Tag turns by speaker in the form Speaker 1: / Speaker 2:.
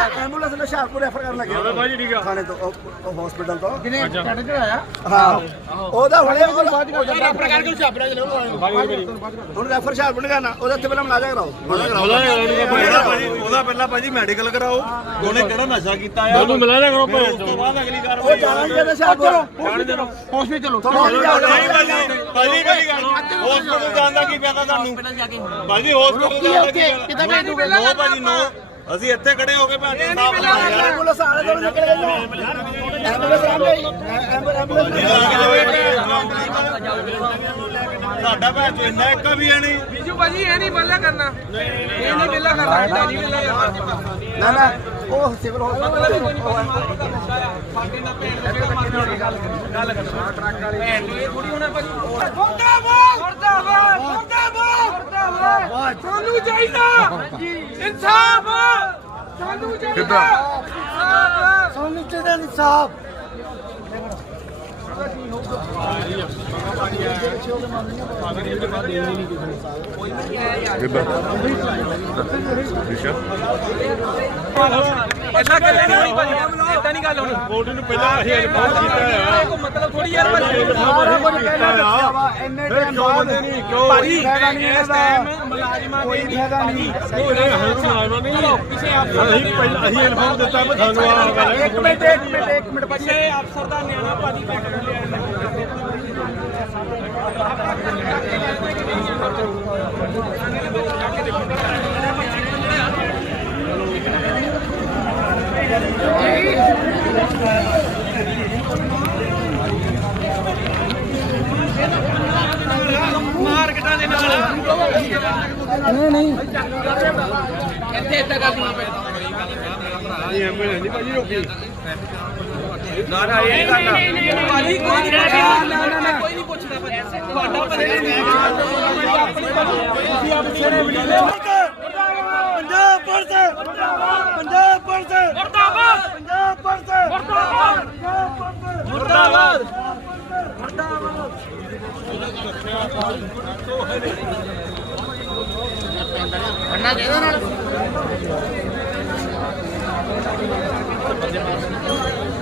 Speaker 1: Ambulance ਨੂੰ Hoshiarpur refer ਕਰਨ ਲੱਗੇ
Speaker 2: ਭਾਜੀ ਠੀਕ ਆ
Speaker 1: ਥਾਣੇ ਤੋਂ ਹਸਪੀਟਲ ਤੋਂ
Speaker 3: ਜਿਹਨੇ ਕੱਢ ਕੇ ਆਇਆ
Speaker 1: ਹਾਂ ਉਹਦਾ ਹੁਣੇ
Speaker 3: ਰੈਫਰ ਕਰਕੇ ਹੁਸ਼ਿਆਰਪੁਰ ਚਲੇ
Speaker 1: ਹੁਣ ਰੈਫਰ ਹੁਸ਼ਿਆਰਪੁਰ ਕਰਨਾ ਉਹਦਾ ਇੱਥੇ ਪਹਿਲਾਂ ਮਲਾਜਾ ਕਰਾਓ
Speaker 4: ਉਹਦਾ ਪਹਿਲਾਂ ਭਾਜੀ ਮੈਡੀਕਲ ਕਰਾਓ ਉਹਨੇ ਕਿਹੜਾ ਨਸ਼ਾ ਕੀਤਾ ਆ
Speaker 2: ਉਹਨੂੰ ਮਿਲਾ ਲਿਆ ਕਰੋ ਭਾਈ
Speaker 4: ਉਸ ਤੋਂ ਬਾਅਦ ਅਗਲੀ
Speaker 1: ਉਹ
Speaker 4: ਕਾਰਵਾਈ
Speaker 1: ਜਾਣਗੇ ਹੁਸ਼ਿਆਰਪੁਰ
Speaker 3: ਹਸਪੀਟਲ ਚਲੋ
Speaker 4: ਨਹੀਂ ਭਾਜੀ ਕਦੀ ਗੱਲ ਹਸਪੀਟਲ ਜਾਣ ਦਾ ਕੀ ਫਾਇਦਾ ਤੁਹਾਨੂੰ ਭਾਜੀ ਹਸਪੀਟਲ ਜਾਣ ਦਾ ਕੀ
Speaker 3: ਕਿਤੇ ਭੇਜ ਦੂਗੇ
Speaker 4: ਨੋ ਭਾਜੀ ਨੋ ਅਸੀਂ ਇੱਥੇ ਖੜੇ ਹੋ ਕੇ ਭਾਜੀ ਸਾਫ
Speaker 1: ਐਂਬੂਲੈਂਸ ਆਲੇ ਤੋਂ ਨਿਕਲ ਗਈ ਐਂਬੂਲੈਂਸ ਆ ਗਈ
Speaker 4: ਸਾਡਾ ਭੈਣ ਚੋ ਇੰਨਾ ਇੱਕ ਵੀ ਹੈ ਨਹੀਂ
Speaker 5: ਬੀਜੂ ਭਾਜੀ ਇਹ ਨਹੀਂ ਬੱਲਾ ਕਰਨਾ ਇਹ ਨਹੀਂ ਬੱਲਾ ਕਰਨਾ ਇਹ ਨਹੀਂ ਬੱਲਾ ਕਰਨਾ
Speaker 1: ਨਾ ਨਾ ਉਹ ਸਿਵਲ ਹਸਪੀਟਲ
Speaker 5: ਸਾਡੇ ਨਾਲ ਭੈਣ ਨੂੰ ਕਿਹੜਾ ਮਾਰਨਾ ਗੱਲ ਕਰਨਾ ਟਰੱਕ ਵਾਲੇ ਭੈਣ ਨੂੰ ਇਹ ਥੋੜੀ ਹੋਣਾ ਭਾਜੀ ਮੁਰਦਾਬਾਦ ਮੁਰਦਾਬਾਦ ਮੁਰਦਾਬਾਦ ਸਾਨੂੰ ਚਾਹੀਦਾ ਇਨਸਾਫ ਸਾਨੂੰ ਚਾਹੀਦਾ
Speaker 1: ਸਾਨੂੰ ਚਾਹੀਦਾ ਇਨਸਾਫ
Speaker 5: ਐਸਾ ਗੱਲ ਨਹੀਂ ਹੋਣੀ ਭਾਜੀ ਐਦਾਂ ਨਹੀਂ ਗੱਲ ਹੋਣੀ
Speaker 2: ਕੋਰਟ ਨੂੰ ਪਹਿਲਾਂ ਅਸੀਂ ਇਨਫੋਰਮ ਕੀਤਾ ਹੈ
Speaker 5: ਕੋਈ ਮਤਲਬ ਥੋੜੀ ਯਾਰ ਭਾਜੀ
Speaker 1: ਸਾਰਾ ਕੁਝ ਕਹਿਣਾ ਦੱਸਿਆ ਵਾ ਇੰਨੇ ਟਾਈਮ ਬਾਅਦ
Speaker 5: ਭਾਜੀ
Speaker 1: ਫਾਇਦਾ ਨਹੀਂ
Speaker 5: ਇਸ
Speaker 1: ਇਹਦਾ।
Speaker 5: ਟਾਈਮ ਮੁਲਾਜ਼ਮਾਂ
Speaker 1: ਕੋਈ
Speaker 5: ਦੇ
Speaker 1: ਫਾਇਦਾ ਨਹੀਂ
Speaker 2: ਉਹਨੇ ਹਰ ਮੁਲਾਜ਼ਮਾਂ ਨਹੀਂ
Speaker 5: ਕਿਸੇ
Speaker 2: ਅਸੀਂ ਪਹਿਲਾਂ ਅਸੀਂ ਇਨਫੋਰਮ ਦਿੱਤਾ ਵੀ ਸਾਨੂੰ ਆਹ ਗੱਲ
Speaker 1: ਇੱਕ ਮਿੰਟ ਭਾਜੀ
Speaker 5: ਕਿਸੇ ਅਫਸਰ ਦਾ ਨਿਆਣਾ ਭਾਜੀ ਕੱਟ ਲਿਆ ਮਾਰਕੀਟਾਂ ਦੇ ਨਾਲ
Speaker 1: ਨਹੀਂ
Speaker 5: ਇੱਥੇ ਇੱਦਾਂ ਕਰਦੀ
Speaker 2: ਇਹ ਐਂਬੂਲੈਂਸ ਨਹੀਂ ਭਾਜੀ ਰੋਕੀ
Speaker 5: ਨਾ ਨਾ ਇਹ ਕਰਨਾ ਭਾਜੀ ਕੋਈ ਨਹੀਂ ਕੋਈ ਨਹੀਂ ਪੁੱਛਦਾ ਭਾਜੀ ਤੁਹਾਡਾ ਬੰਦੇ ਤੁਸੀਂ ਆਪ ਸਿਰੇ ਵੜੀ
Speaker 1: ਪੰਜਾਬ ਪੁਲਿਸ ਪੰਜਾਬ ਪੁਲਿਸ
Speaker 5: ਮੁਰਦਾਬਾਦ
Speaker 1: ਪੰਜਾਬ ਪੁਲਿਸ
Speaker 5: ਮੁਰਦਾਬਾਦ
Speaker 3: ਅੰਨਾ ਦੇ ਨਾਲ